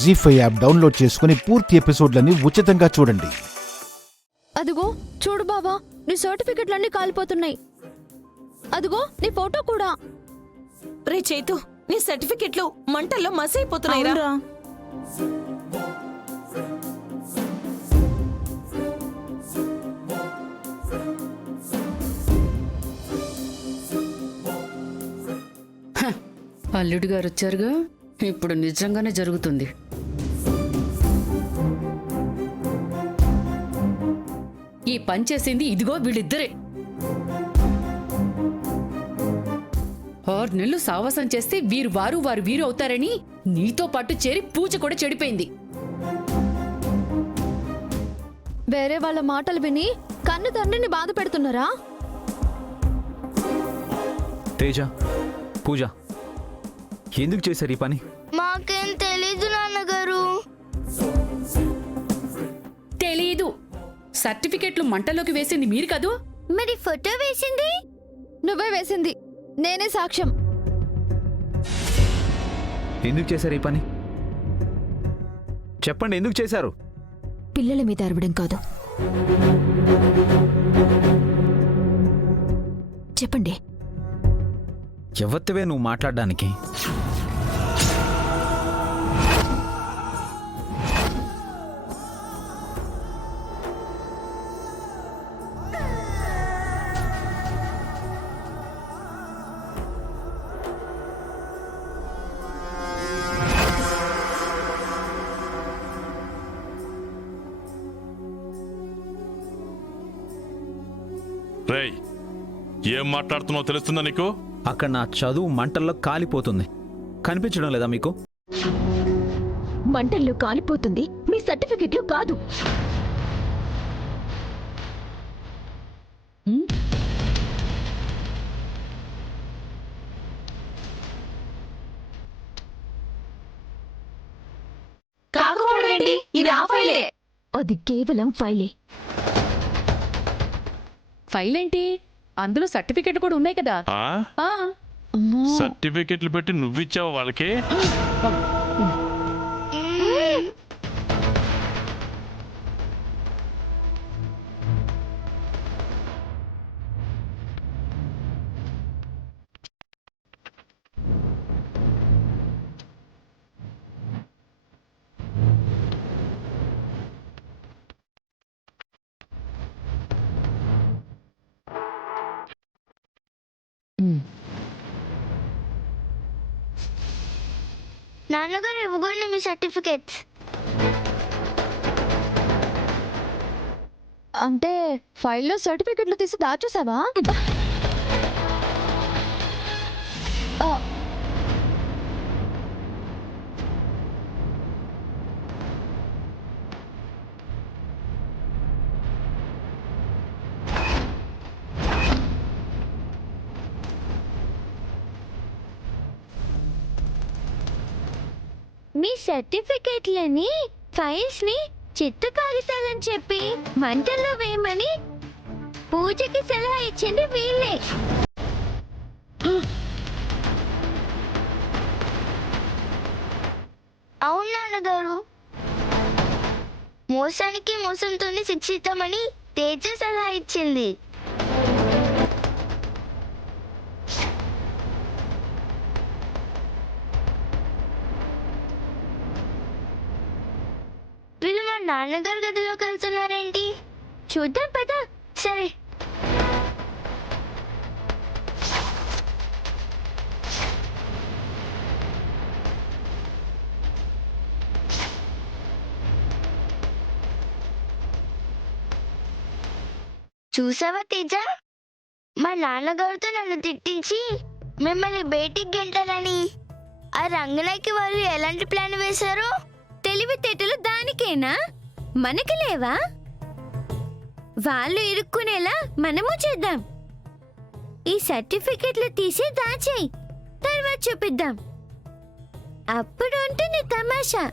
జీ5 app download చేసుకుని పూర్తి ఎపిసోడ్లని ఉచితంగా చూడండి. అదిగో చూడు బావా, నీ సర్టిఫికెట్లన్నీ కాలిపోతున్నాయి. అదిగో నీ ఫోటో కూడా. రే చైతు, నీ సర్టిఫికెట్లు మంటల్లో మసైపోతున్నాయిరా. అల్లుడి గారు వచ్చారుగా, ఇప్పుడు నిజంగానే జరుగుతుంది. ఈ పని చేసింది ఇదిగో వీళ్ళిద్దరే. 6 నెలలు సావాసం చేస్తే వీరు వారు వారు వీరు అవుతారని నీతో పాటు చేరి పూజ కూడా చెడిపోయింది. వేరే వాళ్ళ మాటలు విని కన్ను తండ్రిని బాధ పెడుతున్నారా? తేజ, పూజ ఎందుకు చేశారు ఈ పని? మాకేం తెలీదు నాన్నగారు. తెలీదు. సర్టిఫికెట్లు మంటలోకి వేసింది మీరు కదూ? మరి ఫోటో వేసింది నువ్వే వేసింది. నేనే సాక్ష్యం. ఎందుకు చేశారు ఈ పని? చెప్పండి, ఎందుకు చేశారు? పిల్లల మీద అరవడం కాదు, చెప్పండి. ఎవరివే నువ్వు మాట్లాడడానికి? రేయ్, ఏం మాట్లాడుతున్నావో తెలుస్తుందా నీకు? అక్కడ నా చదువు మంటల్లో కాలిపోతుంది, కనిపించడం లేదా మీకు? మంటల్లో కాలిపోతుంది, మీ సర్టిఫికెట్లు కాదు. కాకపోవడమేంటి? ఇది ఆ ఫైలే. అది కేవలం ఫైలే. ఫైల్ ఏంటి? అందులో సర్టిఫికెట్ కూడా ఉన్నాయి కదా. సర్టిఫికెట్లు పెట్టి నువ్విచ్చావు వాళ్ళకి? నాన్నగారు ఇవ్వగండి మీ సర్టిఫికెట్స్. అంటే ఫైల్లో సర్టిఫికెట్లు తీసి దాచేసావా? మీ సర్టిఫికెట్లని ఫైల్స్ ని చిత్తు కాగితాలని చెప్పి మంటల్లో వేయమని పూజకి సలహా ఇచ్చింది వీళ్ళే. అవును నాన్నగారు, మోసానికి మోసంతోనే శిక్షిద్దామని తేజ సలహా ఇచ్చింది. వీళ్ళు మా నాన్నగారు గదిలోకి వెళ్తున్నారేంటి? చూద్దాం పదా. సరే. చూసావా తేజ, మా నాన్నగారితో నన్ను తిట్టించి మిమ్మల్ని బయటికి గెంటాలని ఆ రంగనాయకి వాళ్ళు ఎలాంటి ప్లాన్ వేశారో. తెలివితేటలు దానికేనా, మనకి లేవా? వాళ్ళు ఇరుక్కునేలా మనము చేద్దాం. ఈ సర్టిఫికెట్లు తీసి దాచేయి, తర్వాత చూపిద్దాం. అప్పుడు ఉంటుంది తమాషా.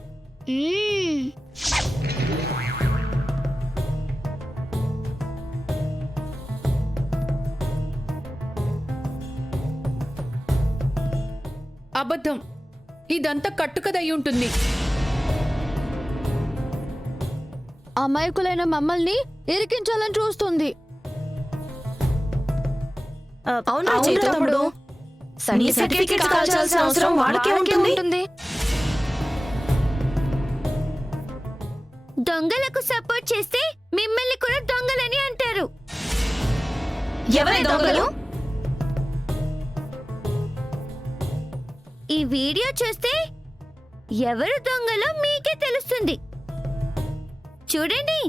అబద్ధం. ఇదంతా కట్టుకదయ్యి ఉంటుంది. అమాయకులైన మమ్మల్ని ఇరికించాలని చూస్తుంది. అవునా చైతు తమ్ముడు? నీ సర్టిఫికెట్ కాల్చాల్సిన అవసరం వాళ్ళకే ఉంటుంది. దొంగలకు సపోర్ట్ చేస్తే మిమ్మల్ని కూడా దొంగలని అంటారు. ఎవరే దొంగలు? ఈ వీడియో చూస్తే ఎవరు దొంగలో మీకే తెలుస్తుంది. చూడండి.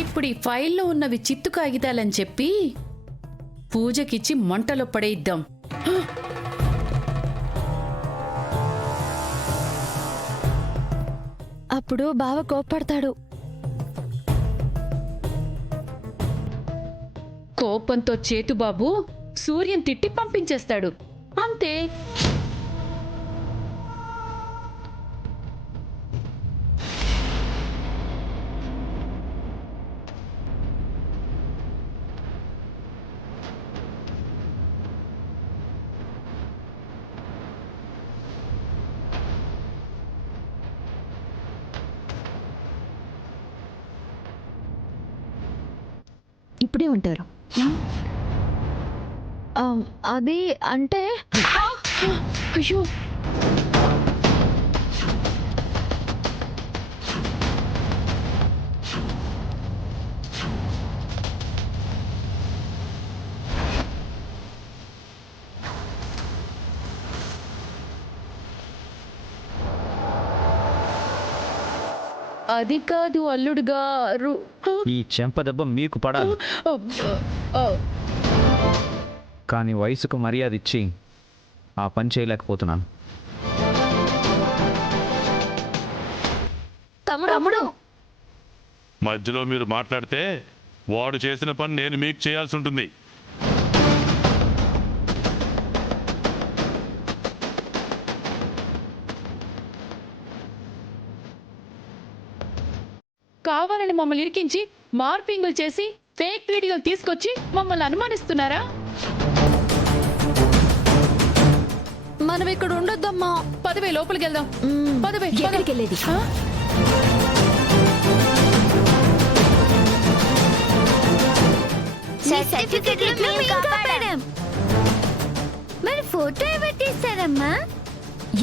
ఇప్పుడు ఈ ఫైల్లో ఉన్నవి చిత్తు కాగితాలని చెప్పి పూజకిచ్చి మంటలో పడేయిద్దాం. అప్పుడు బావ కోప్పడతాడు. కోపంతో చేతుబాబు సూర్యం తిట్టి పంపించేస్తాడు. అంతే. ఇప్పుడే ఉంటారు. అది అంటే అయ్యో, అది కాదు అల్లుడు గారు. ఈ చెంపదెబ్బ మీకు పడాలి, కానీ వయసుకు మర్యాద ఇచ్చి ఆ పని చేయలేకపోతున్నాను. తమ్ముడు మధ్యలో మీరు మాట్లాడితే వాడు చేసిన పని నేను మీకు చేయాల్సి ఉంటుంది. కావాలని మమ్మల్ని ఇరికించి మార్పింగులు చేసి ఫేక్ వీడియోలు తీసుకొచ్చి మమ్మల్ని అనుమానిస్తున్నారా? మనం ఇక్కడ ఉండొద్దమ్మా. పదవే, లోపలికి వెళ్దాం. పదవే. ఎక్కడికి వెళ్ళేది? సర్టిఫికెట్లు మేము కాపాడాం. మరి ఫోటో ఎవరు తీస్తారమ్మా?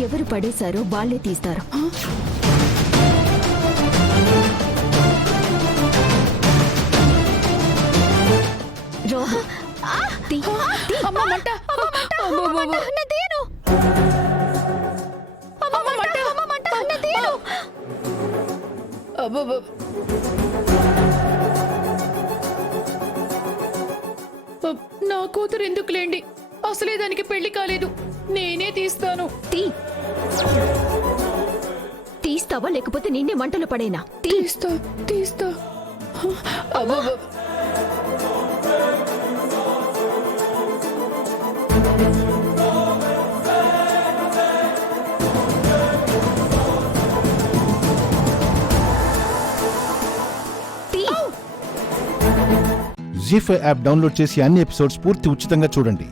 ఎవరు పడేశారో వాళ్ళే తీస్తారు. రోహన్, అమ్మ మంట! నా కూతురు ఎందుకులేండి, అసలే దానికి పెళ్లి కాలేదు. నేనే తీస్తాను. తీస్తావా లేకపోతే నిన్నే మంటలు పడేనా? తీస్తా తీస్తా. జీ5 యాప్ డౌన్లోడ్ చేసి అన్ని ఎపిసోడ్స్ పూర్తి ఉచితంగా చూడండి.